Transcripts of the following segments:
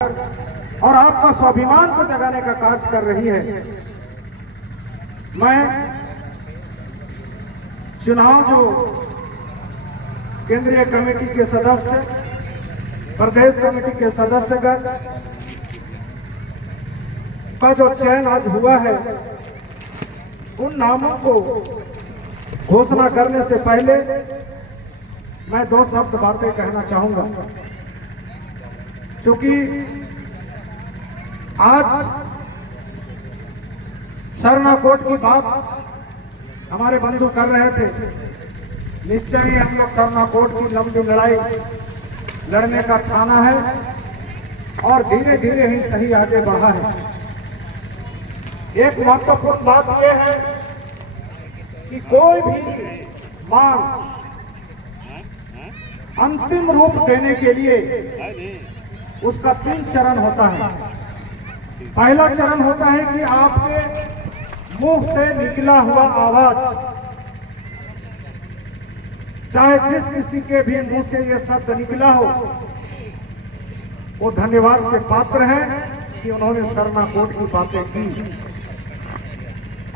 और आपका स्वाभिमान को जगाने का कार्य कर रही है। मैं चुनाव जो केंद्रीय कमेटी के सदस्य, प्रदेश कमेटी के सदस्यगण का जो चयन आज हुआ है, उन नामों को घोषणा करने से पहले मैं दो शब्द बातें कहना चाहूंगा, क्योंकि आज सरना कोर्ट की बात हमारे बंधु कर रहे थे। निश्चय ही हम लोग सरना कोर्ट की लंबी लड़ाई लड़ने का ठाना है और धीरे धीरे ही सही आगे बढ़ा है। एक महत्वपूर्ण बात यह है कि कोई भी मांग अंतिम रूप देने के लिए उसका 3 चरण होता है। पहला चरण होता है कि आपके मुंह से निकला हुआ आवाज, चाहे जिस किसी के भी मुंह से ये शब्द निकला हो, वो धन्यवाद के पात्र हैं कि उन्होंने सरना कोर्ट की बातें की।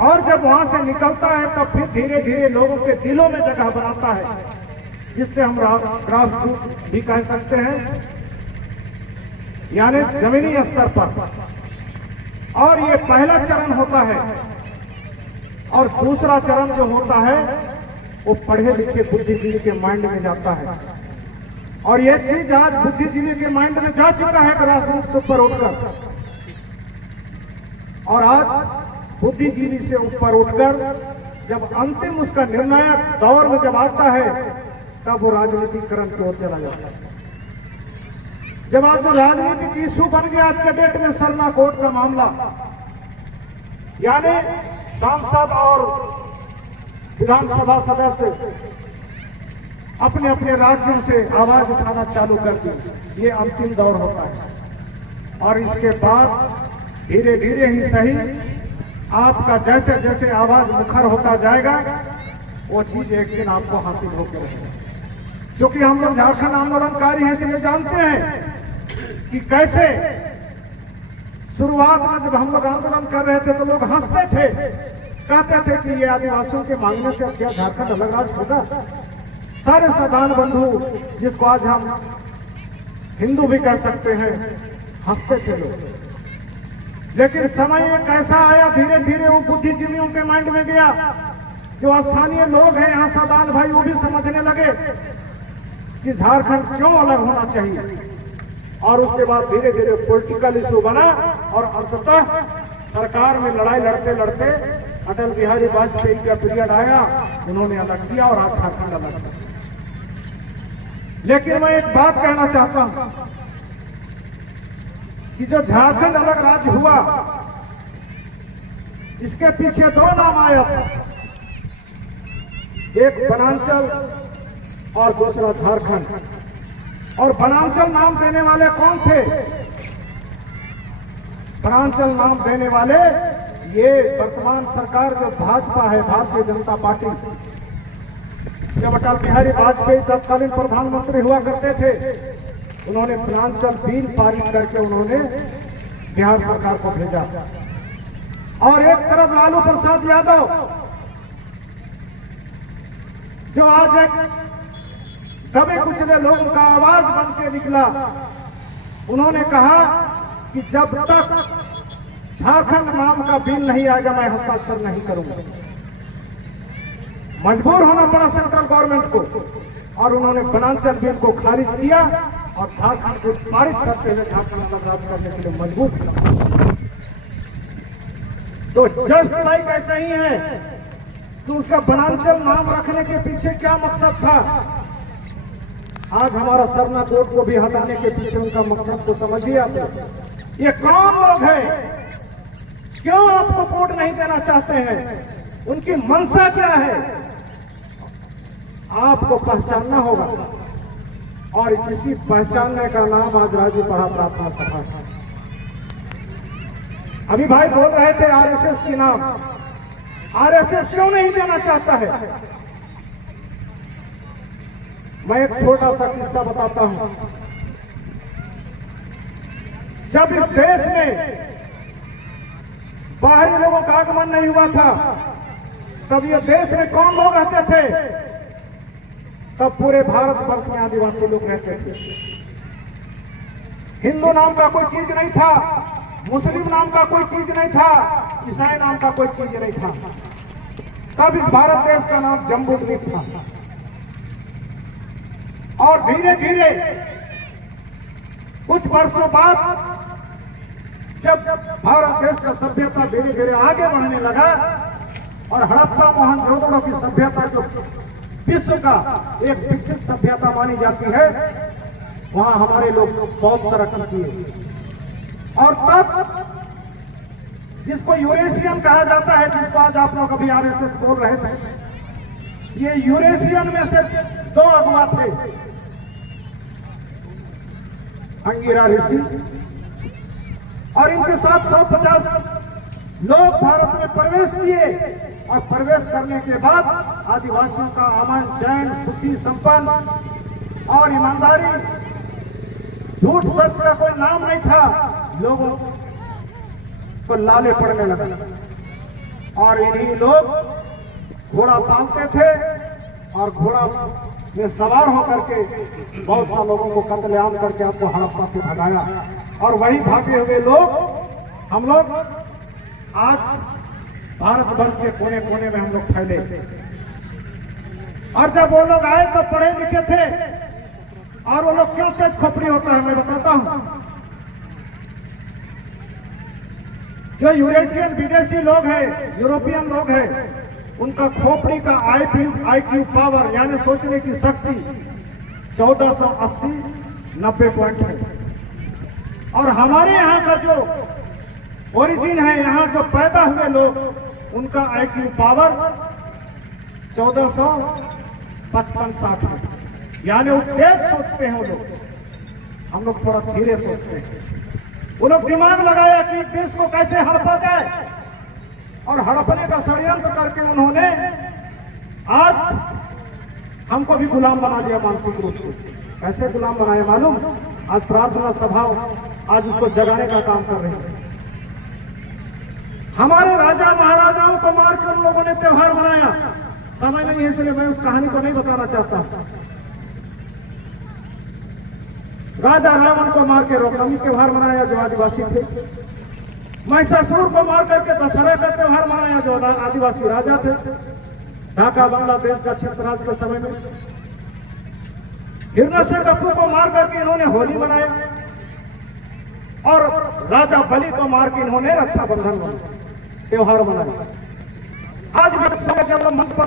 और जब वहां से निकलता है तब फिर धीरे धीरे लोगों के दिलों में जगह बनाता है, जिससे हम ग्रासरूट भी कह सकते हैं, यानी जमीनी स्तर पर। और ये पहला चरण होता है। और दूसरा चरण जो होता है वो पढ़े लिखे बुद्धिजीवी के माइंड में जाता है। और ये चीज आज बुद्धिजीवी के माइंड में जा चुका है ग्रासरूट से ऊपर उठकर। और आज बुद्धिजीवी से ऊपर उठकर जब अंतिम उसका निर्णायक दौर में जब आता है, तब वो राजनीतिकरण की ओर चला जाता है। जब आज वो राजनीतिक इशू बन गया आज के डेट में सरना कोर्ट का मामला, यानी सांसद और विधानसभा सदस्य अपने अपने राज्यों से आवाज उठाना चालू कर दी, ये अंतिम दौर होता है। और इसके बाद धीरे धीरे ही सही आपका जैसे जैसे आवाज मुखर होता जाएगा, वो चीज एक दिन आपको हासिल होकर रहेगी। क्योंकि हम लोग झारखंड आंदोलनकारी हैं, इसलिए जानते हैं कि कैसे शुरुआत में जब हम लोग आंदोलन कर रहे थे तो लोग हंसते थे, कहते थे कि ये आदिवासियों के मांगने से क्या झारखंड अलग राज्य होगा। सारे साधारण बंधु, जिसको आज हम हिंदू भी कह सकते हैं, हंसते थे लोग। लेकिन समय एक ऐसा आया, धीरे धीरे वो बुद्धिजीवियों के माइंड में गया। जो स्थानीय लोग हैं यहाँ साधारण भाई, वो भी समझने लगे कि झारखंड क्यों अलग होना चाहिए। और उसके बाद धीरे धीरे पॉलिटिकल इशू बना और अंततः सरकार में लड़ाई लड़ते लड़ते अटल बिहारी वाजपेयी का पीरियड आया, उन्होंने अलग किया और आज झारखंड अलग किया। लेकिन मैं एक बात कहना चाहता हूं कि जो झारखंड अलग राज्य हुआ, इसके पीछे 2 नाम आया था, एक वनांचल और दूसरा झारखंड। और वनांचल नाम देने वाले कौन थे? वनांचल नाम देने वाले ये वर्तमान सरकार जो भाजपा है, भारतीय जनता पार्टी। जब अटल बिहारी वाजपेयी तत्कालीन प्रधानमंत्री हुआ करते थे, उन्होंने वनांचल बिल पारित करके उन्होंने बिहार सरकार को भेजा। और एक तरफ लालू प्रसाद यादव, जो आज एक दबे कुचले लोगों का आवाज बन के निकला, उन्होंने कहा कि जब तक झारखंड नाम का बिल नहीं आएगा मैं हस्ताक्षर नहीं करूंगा। मजबूर होना पड़ा सेंट्रल गवर्नमेंट को, और उन्होंने वनांचल बिल को खारिज किया और झारखंड को पारित करते हुए झारखंड अलग राज्य करने के लिए मजबूर किया। तो जस्ट लाइक ऐसा ही है कि उसका वनांचल नाम रखने के पीछे क्या मकसद था। आज हमारा सरना कोर्ट को भी हटाने के पीछे उनका मकसद को समझिए आप। ये कौन लोग हैं? क्यों आपको कोर्ट नहीं देना चाहते हैं? उनकी मंशा क्या है? आपको पहचानना होगा। और इसी पहचानने का नाम आज राज्य पढ़ा प्रार्थना सभा। अभी भाई बोल रहे थे आरएसएस की नाम। आरएसएस क्यों नहीं देना चाहता है? मैं एक छोटा सा किस्सा बताता हूं। जब इस देश में बाहरी लोगों का आगमन नहीं हुआ था, तब ये देश में कौन लोग रहते थे? तब पूरे भारतवर्ष में आदिवासी लोग रहते थे। हिंदू नाम का कोई चीज नहीं था, मुस्लिम नाम का कोई चीज नहीं था, ईसाई नाम का कोई चीज नहीं था। तब इस भारत देश का नाम जम्बूद्वीप था। और धीरे धीरे कुछ वर्षों बाद जब भारत देश का सभ्यता धीरे धीरे आगे बढ़ने लगा और हड़प्पा मोहनजोदड़ो की सभ्यता जो विश्व का एक विकसित सभ्यता मानी जाती है, वहां हमारे लोग बहुत तरक्की किए। और तब जिसको यूरेशियन कहा जाता है, जिसको आज आप लोग अभी आरएसएस बोल रहे थे, ये यूरेशियन में से दो अगुवा थे, अंगिरा ऋषि और इनके साथ 150 लोग भारत में प्रवेश किए। और प्रवेश करने के बाद आदिवासियों का अमन, चैन, सुखी, संपन्न और ईमानदारी, झूठ सच का कोई नाम नहीं था। लोगों को लाले पड़ने लगा और इन्हीं लोग घोड़ा पालते थे और घोड़ा में सवार होकर के बहुत सारे लोगों को कत्लेआम करके आपको हड़प्पा से भगाया। और वही भागे हुए लोग हम लोग आज भारतवर्ष के कोने कोने में हम लोग फैले। और जब वो लोग आए तो पढ़े लिखे थे। और वो लोग क्यों तेज खोपड़ी होता है मैं बताता हूं। जो यूरेशियन विदेशी लोग हैं, यूरोपियन लोग हैं, उनका खोपड़ी का IQ पावर यानी सोचने की शक्ति 1480-90 पॉइंट है। और हमारे यहाँ का जो ओरिजिन है, यहाँ जो पैदा हुए लोग, उनका IQ पावर 1455-60 है। यानी वो तेज सोचते हैं वो लोग, हम लोग थोड़ा धीरे सोचते हैं। वो लोग दिमाग लगाया कि देश को कैसे हड़पा जाए और हड़पने का षड्यंत्र करके उन्होंने आज हमको भी गुलाम बना दिया मानसिक रूप से। कैसे गुलाम बनाया मालूम? आज प्रार्थना सभा आज उसको जगाने का काम कर रही है। हमारे राजा महाराजाओं को मार के उन लोगों ने त्योहार मनाया। समय नहीं है इसलिए मैं उस कहानी को नहीं बताना चाहता। राजा रावण को मार के रोकमी त्योहार मनाया जो आदिवासी थे। महिषासुर को मार करके दशहरा का त्योहार मनाया जो आदिवासी राजा थे। ढाका बांग्लादेश का क्षेत्रराज के समय में हिरण्यकशिपु को मार करके इन्होंने होली मनाया और राजा बलि को मार के इन्होंने रक्षाबंधन त्योहार मनाया। आज भी जब मन पर